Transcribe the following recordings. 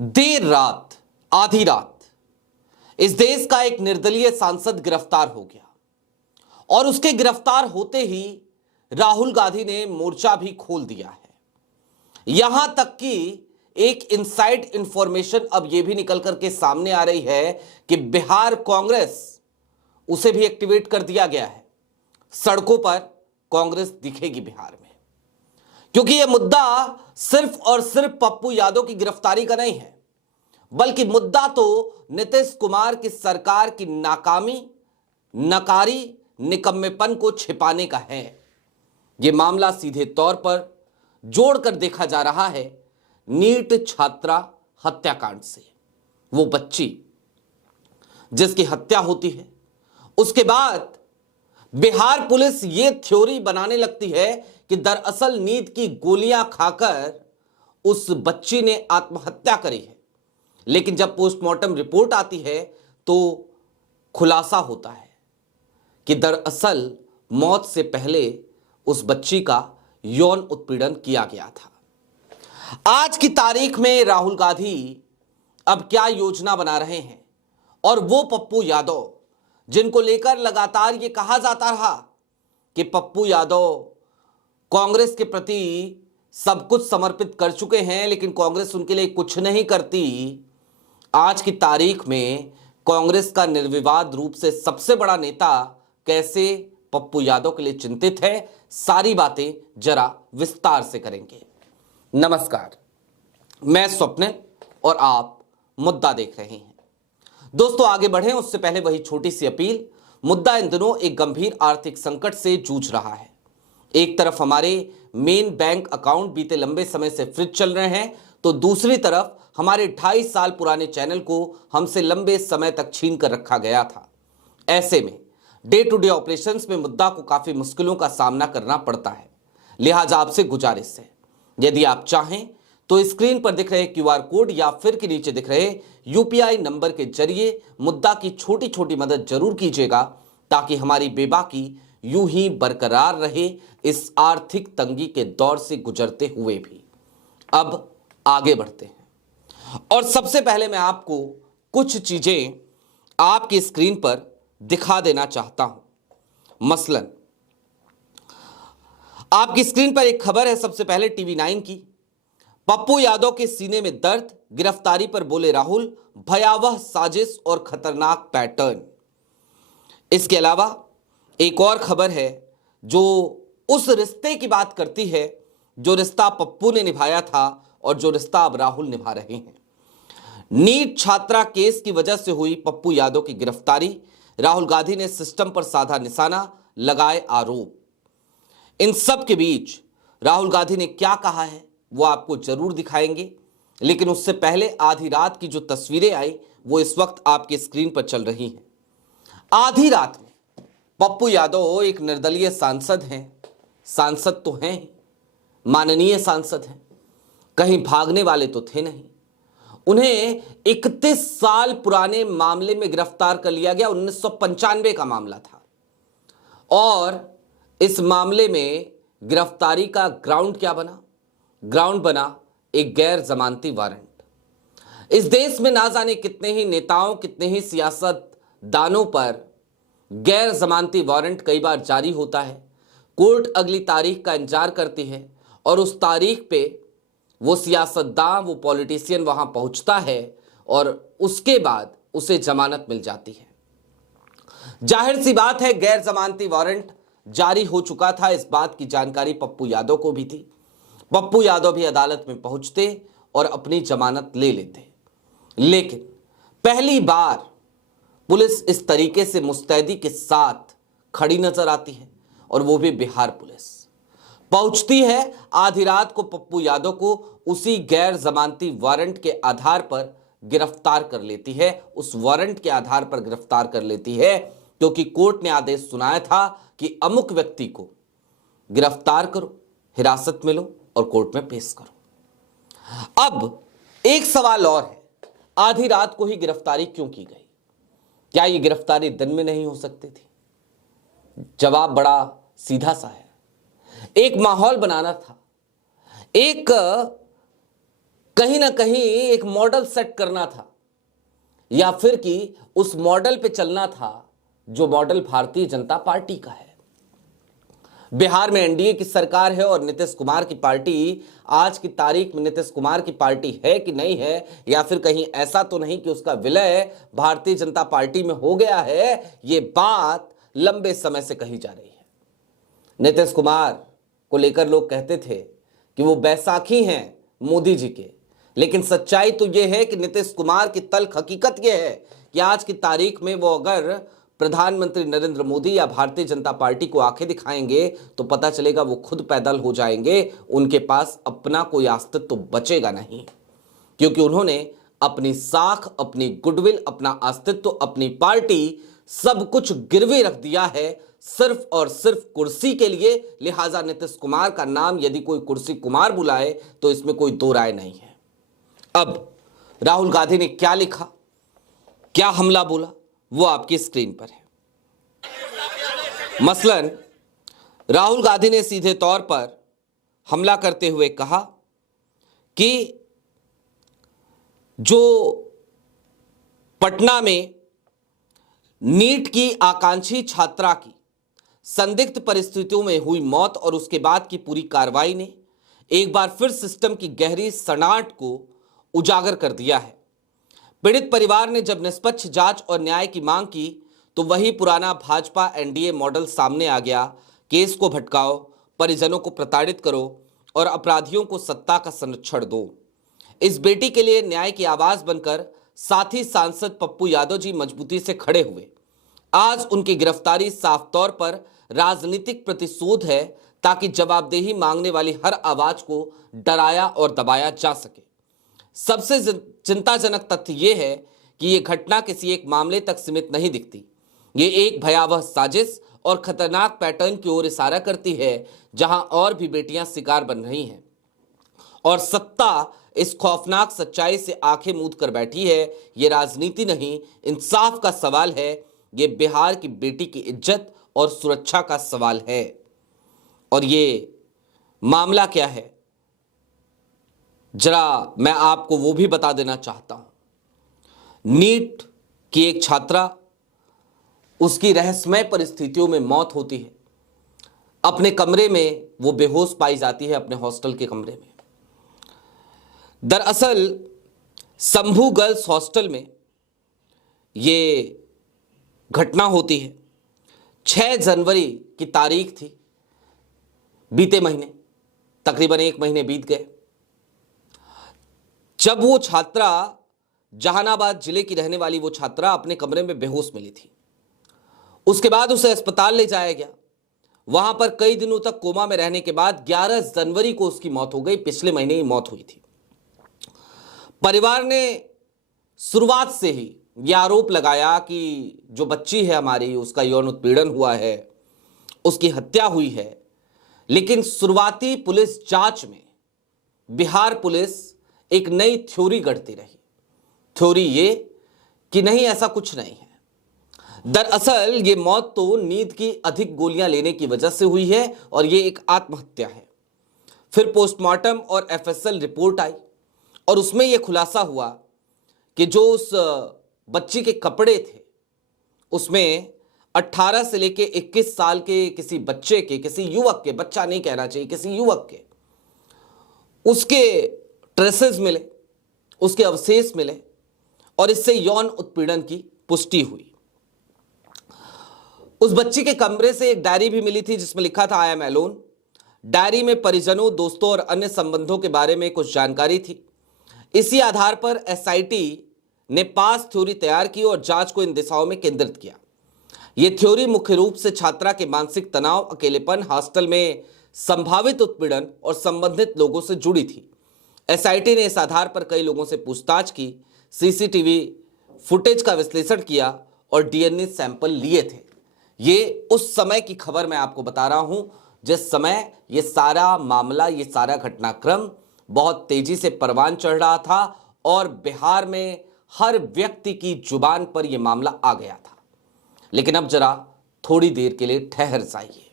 देर रात, आधी रात, इस देश का एक निर्दलीय सांसद गिरफ्तार हो गया और उसके गिरफ्तार होते ही राहुल गांधी ने मोर्चा भी खोल दिया है। यहां तक कि एक इनसाइड इंफॉर्मेशन अब यह भी निकल करके सामने आ रही है कि बिहार कांग्रेस उसे भी एक्टिवेट कर दिया गया है। सड़कों पर कांग्रेस दिखेगी बिहार में, क्योंकि यह मुद्दा सिर्फ और सिर्फ पप्पू यादव की गिरफ्तारी का नहीं है, बल्कि मुद्दा तो नीतीश कुमार की सरकार की नाकामी, नकारी, निकम्मेपन को छिपाने का है। यह मामला सीधे तौर पर जोड़कर देखा जा रहा है नीट छात्रा हत्याकांड से। वो बच्ची जिसकी हत्या होती है, उसके बाद बिहार पुलिस ये थ्योरी बनाने लगती है कि दरअसल नींद की गोलियां खाकर उस बच्ची ने आत्महत्या करी है। लेकिन जब पोस्टमार्टम रिपोर्ट आती है तो खुलासा होता है कि दरअसल मौत से पहले उस बच्ची का यौन उत्पीड़न किया गया था। आज की तारीख में राहुल गांधी अब क्या योजना बना रहे हैं, और वो पप्पू यादव जिनको लेकर लगातार ये कहा जाता रहा कि पप्पू यादव कांग्रेस के प्रति सब कुछ समर्पित कर चुके हैं, लेकिन कांग्रेस उनके लिए कुछ नहीं करती। आज की तारीख में कांग्रेस का निर्विवाद रूप से सबसे बड़ा नेता कैसे पप्पू यादव के लिए चिंतित है, सारी बातें जरा विस्तार से करेंगे। नमस्कार, मैं स्वप्निल और आप मुद्दा देख रहे हैं। दोस्तों, आगे बढ़ें उससे पहले वही छोटी सी अपील। मुद्दा इन दिनों एक गंभीर आर्थिक संकट से जूझ रहा है। एक तरफ हमारे मेन बैंक अकाउंट बीते लंबे समय से फ्रीज चल रहे हैं, तो दूसरी तरफ हमारे 2.5 साल पुराने चैनल को हमसे लंबे समय तक छीन कर रखा गया था। ऐसे में डे टू डे ऑपरेशंस में मुद्दा को काफी मुश्किलों का सामना करना पड़ता है। लिहाजा आपसे गुजारिश है, यदि आप चाहें तो स्क्रीन पर दिख रहे क्यूआर कोड या फिर के नीचे दिख रहे यूपीआई नंबर के जरिए मुद्दा की छोटी छोटी मदद जरूर कीजिएगा, ताकि हमारी बेबाकी यूं ही बरकरार रहे इस आर्थिक तंगी के दौर से गुजरते हुए भी। अब आगे बढ़ते हैं और सबसे पहले मैं आपको कुछ चीजें आपकी स्क्रीन पर दिखा देना चाहता हूं। मसलन आपकी स्क्रीन पर एक खबर है सबसे पहले TV9 की। पप्पू यादव के सीने में दर्द, गिरफ्तारी पर बोले राहुल, भयावह साजिश और खतरनाक पैटर्न। इसके अलावा एक और खबर है जो उस रिश्ते की बात करती है जो रिश्ता पप्पू ने निभाया था और जो रिश्ता अब राहुल निभा रहे हैं। नीट छात्रा केस की वजह से हुई पप्पू यादव की गिरफ्तारी, राहुल गांधी ने सिस्टम पर साधा निशाना, लगाए आरोप। इन सब के बीच राहुल गांधी ने क्या कहा है वो आपको जरूर दिखाएंगे, लेकिन उससे पहले आधी रात की जो तस्वीरें आई वो इस वक्त आपकी स्क्रीन पर चल रही हैं। आधी रात में पप्पू यादव एक निर्दलीय सांसद हैं, सांसद तो हैं, माननीय सांसद हैं, कहीं भागने वाले तो थे नहीं। उन्हें 31 साल पुराने मामले में गिरफ्तार कर लिया गया। 1995 का मामला था और इस मामले में गिरफ्तारी का ग्राउंड क्या बना? ग्राउंड बना एक गैर जमानती वारंट। इस देश में ना जाने कितने ही नेताओं, कितने ही सियासतदानों पर गैर जमानती वारंट कई बार जारी होता है। कोर्ट अगली तारीख का इंतजार करती है और उस तारीख पे वो सियासतदान, वो पॉलिटिशियन वहां पहुंचता है और उसके बाद उसे जमानत मिल जाती है। जाहिर सी बात है गैर जमानती वारंट जारी हो चुका था, इस बात की जानकारी पप्पू यादव को भी थी। पप्पू यादव भी अदालत में पहुंचते और अपनी जमानत ले लेते, लेकिन पहली बार पुलिस इस तरीके से मुस्तैदी के साथ खड़ी नजर आती है, और वो भी बिहार पुलिस पहुंचती है आधी रात को पप्पू यादव को उसी गैर जमानती वारंट के आधार पर गिरफ्तार कर लेती है। उस वारंट के आधार पर गिरफ्तार कर लेती है क्योंकि कोर्ट ने आदेश सुनाया था कि अमुक व्यक्ति को गिरफ्तार करो, हिरासत में लो और कोर्ट में पेश करो। अब एक सवाल और है, आधी रात को ही गिरफ्तारी क्यों की गई? क्या यह गिरफ्तारी दिन में नहीं हो सकती थी? जवाब बड़ा सीधा सा है। एक माहौल बनाना था, एक कहीं ना कहीं एक मॉडल सेट करना था, या फिर कि उस मॉडल पे चलना था जो मॉडल भारतीय जनता पार्टी का है। बिहार में एनडीए की सरकार है और नीतीश कुमार की पार्टी आज की तारीख में नीतीश कुमार की पार्टी है कि नहीं है, या फिर कहीं ऐसा तो नहीं कि उसका विलय भारतीय जनता पार्टी में हो गया है। ये बात लंबे समय से कही जा रही है। नीतीश कुमार को लेकर लोग कहते थे कि वो बैसाखी हैं मोदी जी के, लेकिन सच्चाई तो यह है कि नीतीश कुमार की तल्ख हकीकत यह है कि आज की तारीख में वो अगर प्रधानमंत्री नरेंद्र मोदी या भारतीय जनता पार्टी को आंखें दिखाएंगे तो पता चलेगा वो खुद पैदल हो जाएंगे। उनके पास अपना कोई अस्तित्व तो बचेगा नहीं, क्योंकि उन्होंने अपनी साख, अपनी गुडविल, अपना अस्तित्व, अपनी पार्टी सब कुछ गिरवी रख दिया है सिर्फ और सिर्फ कुर्सी के लिए। लिहाजा नीतीश कुमार का नाम यदि कोई कुर्सी कुमार बुलाए तो इसमें कोई दो राय नहीं है। अब राहुल गांधी ने क्या लिखा, क्या हमला बोला, वो आपकी स्क्रीन पर है। मसलन राहुल गांधी ने सीधे तौर पर हमला करते हुए कहा कि जो पटना में नीट की आकांक्षी छात्रा की संदिग्ध परिस्थितियों में हुई मौत और उसके बाद की पूरी कार्रवाई ने एक बार फिर सिस्टम की गहरी सड़ाहट को उजागर कर दिया है। पीड़ित परिवार ने जब निष्पक्ष जांच और न्याय की मांग की तो वही पुराना भाजपा एनडीए मॉडल सामने आ गया। केस को भटकाओ, परिजनों को प्रताड़ित करो और अपराधियों को सत्ता का संरक्षण दो। इस बेटी के लिए न्याय की आवाज बनकर साथी सांसद पप्पू यादव जी मजबूती से खड़े हुए। आज उनकी गिरफ्तारी साफ तौर पर राजनीतिक प्रतिशोध है, ताकि जवाबदेही मांगने वाली हर आवाज को डराया और दबाया जा सके। सबसे चिंताजनक तथ्य यह है कि यह घटना किसी एक मामले तक सीमित नहीं दिखती। ये एक भयावह साजिश और खतरनाक पैटर्न की ओर इशारा करती है, जहां और भी बेटियां शिकार बन रही हैं और सत्ता इस खौफनाक सच्चाई से आंखें मूंद कर बैठी है। ये राजनीति नहीं, इंसाफ का सवाल है। ये बिहार की बेटी की इज्जत और सुरक्षा का सवाल है। और ये मामला क्या है, जरा मैं आपको वो भी बता देना चाहता हूं। नीट की एक छात्रा, उसकी रहस्यमय परिस्थितियों में मौत होती है। अपने कमरे में वो बेहोश पाई जाती है, अपने हॉस्टल के कमरे में। दरअसल शंभू गर्ल्स हॉस्टल में ये घटना होती है। 6 जनवरी की तारीख थी, बीते महीने, तकरीबन 1 महीने बीत गए, जब वो छात्रा, जहानाबाद जिले की रहने वाली वो छात्रा अपने कमरे में बेहोश मिली थी। उसके बाद उसे अस्पताल ले जाया गया। वहां पर कई दिनों तक कोमा में रहने के बाद 11 जनवरी को उसकी मौत हो गई। पिछले महीने ही मौत हुई थी। परिवार ने शुरुआत से ही यह आरोप लगाया कि जो बच्ची है हमारी, उसका यौन उत्पीड़न हुआ है, उसकी हत्या हुई है। लेकिन शुरुआती पुलिस जांच में बिहार पुलिस एक नई थ्योरी गढ़ती रही। थ्योरी ये कि नहीं, ऐसा कुछ नहीं है। दरअसल ये मौत तो नींद की अधिक गोलियां लेने की वजह से हुई है और ये एक आत्महत्या है। फिर पोस्टमार्टम और एफएसएल रिपोर्ट आई और उसमें यह खुलासा हुआ कि जो उस बच्ची के कपड़े थे उसमें 18 से लेके 21 साल के किसी बच्चे के, किसी युवक के, बच्चा नहीं कहना चाहिए, किसी युवक के, उसके ट्रेसेस मिले, उसके अवशेष मिले और इससे यौन उत्पीड़न की पुष्टि हुई। उस बच्ची के कमरे से एक डायरी भी मिली थी जिसमें लिखा था आई एम अलोन। डायरी में परिजनों, दोस्तों और अन्य संबंधों के बारे में कुछ जानकारी थी। इसी आधार पर एसआईटी ने पास थ्योरी तैयार की और जांच को इन दिशाओं में केंद्रित किया। यह थ्योरी मुख्य रूप से छात्रा के मानसिक तनाव, अकेलेपन, हॉस्टल में संभावित उत्पीड़न और संबंधित लोगों से जुड़ी थी। एसआईटी ने इस आधार पर कई लोगों से पूछताछ की, सीसीटीवी फुटेज का विश्लेषण किया और डीएनए सैंपल लिए थे। ये उस समय की खबर मैं आपको बता रहा हूं जिस समय ये सारा मामला, ये सारा घटनाक्रम बहुत तेजी से परवान चढ़ रहा था और बिहार में हर व्यक्ति की जुबान पर यह मामला आ गया था। लेकिन अब जरा थोड़ी देर के लिए ठहर जाइए।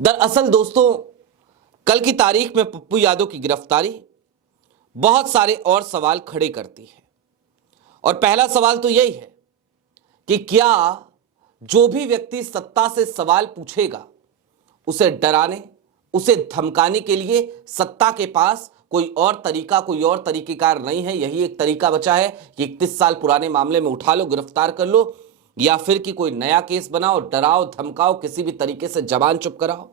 दरअसल दोस्तों, कल की तारीख में पप्पू यादव की गिरफ्तारी बहुत सारे और सवाल खड़े करती है। और पहला सवाल तो यही है कि क्या जो भी व्यक्ति सत्ता से सवाल पूछेगा उसे डराने, उसे धमकाने के लिए सत्ता के पास कोई और तरीका, कोई और तरीकेकार नहीं है। यही एक तरीका बचा है कि 31 साल पुराने मामले में उठा लो, गिरफ्तार कर लो, या फिर कि कोई नया केस बनाओ, डराओ, धमकाओ, किसी भी तरीके से जबान चुप कराओ।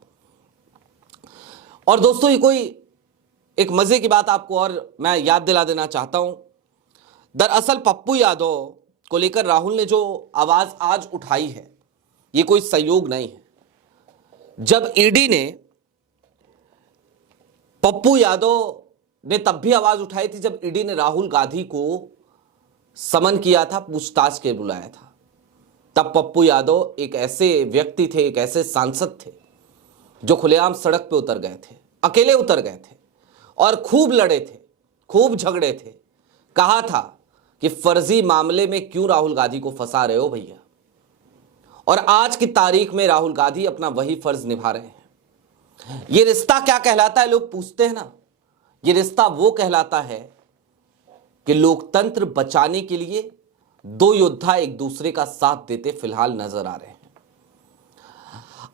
और दोस्तों, ये कोई एक मजे की बात आपको और मैं याद दिला देना चाहता हूं। दरअसल पप्पू यादव को लेकर राहुल ने जो आवाज आज उठाई है, ये कोई संयोग नहीं है। जब ईडी ने पप्पू यादव ने तब भी आवाज उठाई थी जब ईडी ने राहुल गांधी को समन किया था, पूछताछ के बुलाया था। तब पप्पू यादव एक ऐसे व्यक्ति थे, एक ऐसे सांसद थे जो खुलेआम सड़क पे उतर गए थे, अकेले उतर गए थे और खूब लड़े थे, खूब झगड़े थे। कहा था कि फर्जी मामले में क्यों राहुल गांधी को फंसा रहे हो भैया। और आज की तारीख में राहुल गांधी अपना वही फर्ज निभा रहे हैं। यह रिश्ता क्या कहलाता है, लोग पूछते हैं ना। यह रिश्ता वो कहलाता है कि लोकतंत्र बचाने के लिए दो योद्धा एक दूसरे का साथ देते फिलहाल नजर आ रहे हैं।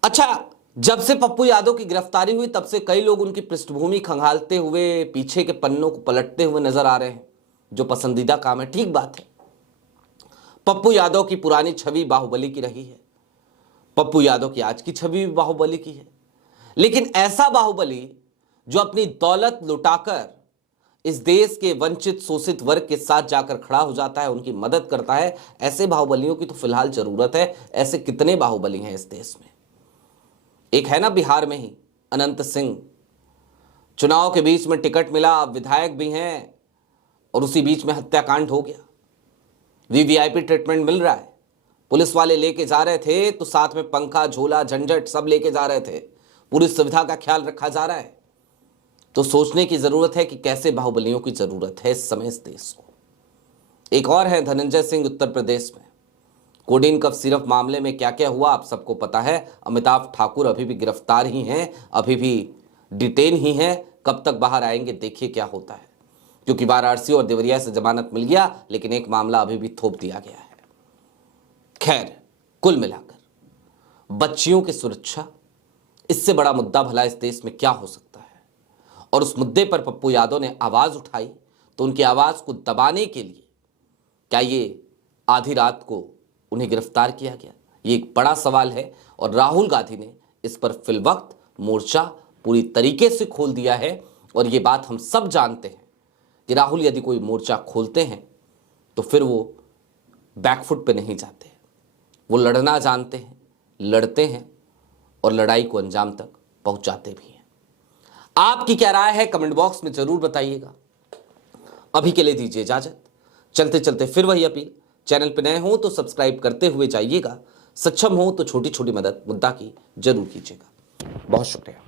अच्छा, जब से पप्पू यादव की गिरफ्तारी हुई तब से कई लोग उनकी पृष्ठभूमि खंगालते हुए, पीछे के पन्नों को पलटते हुए नजर आ रहे हैं, जो पसंदीदा काम है। ठीक बात है, पप्पू यादव की पुरानी छवि बाहुबली की रही है, पप्पू यादव की आज की छवि भी बाहुबली की है। लेकिन ऐसा बाहुबली जो अपनी दौलत लुटाकर इस देश के वंचित शोषित वर्ग के साथ जाकर खड़ा हो जाता है, उनकी मदद करता है, ऐसे बाहुबलियों की तो फिलहाल जरूरत है। ऐसे कितने बाहुबली हैं इस देश में। एक है ना बिहार में ही अनंत सिंह, चुनाव के बीच में टिकट मिला, अब विधायक भी हैं, और उसी बीच में हत्याकांड हो गया। वीवीआईपी ट्रीटमेंट मिल रहा है, पुलिस वाले लेके जा रहे थे तो साथ में पंखा, झोला, झंझट सब लेके जा रहे थे, पूरी सुविधा का ख्याल रखा जा रहा है। तो सोचने की जरूरत है कि कैसे बाहुबलियों की जरूरत है इस समय इस देश को। एक और है धनंजय सिंह, उत्तर प्रदेश में कोडीन कफ सिरप मामले में क्या क्या हुआ आप सबको पता है। अमिताभ ठाकुर अभी भी गिरफ्तार ही हैं, अभी भी डिटेन ही हैं। कब तक बाहर आएंगे देखिए क्या होता है, क्योंकि वाराणसी और देवरिया से जमानत मिल गया, लेकिन एक मामला अभी भी थोप दिया गया है। खैर, कुल मिलाकर बच्चियों की सुरक्षा, इससे बड़ा मुद्दा भला इस देश में क्या हो सकता है। और उस मुद्दे पर पप्पू यादव ने आवाज उठाई, तो उनकी आवाज को दबाने के लिए क्या ये आधी रात को उन्हें गिरफ्तार किया गया, ये एक बड़ा सवाल है। और राहुल गांधी ने इस पर फिलवक्त मोर्चा पूरी तरीके से खोल दिया है। और ये बात हम सब जानते हैं कि राहुल यदि कोई मोर्चा खोलते हैं तो फिर वो बैकफुट पे नहीं जाते हैं, वो लड़ना जानते हैं, लड़ते हैं और लड़ाई को अंजाम तक पहुंचाते भी हैं। आपकी क्या राय है कमेंट बॉक्स में जरूर बताइएगा। अभी के लिए दीजिए इजाजत। चलते चलते फिर वही अपील, चैनल पर नए हो तो सब्सक्राइब करते हुए जाइएगा, सक्षम हो तो छोटी छोटी मदद मुद्दा की जरूर कीजिएगा। बहुत शुक्रिया।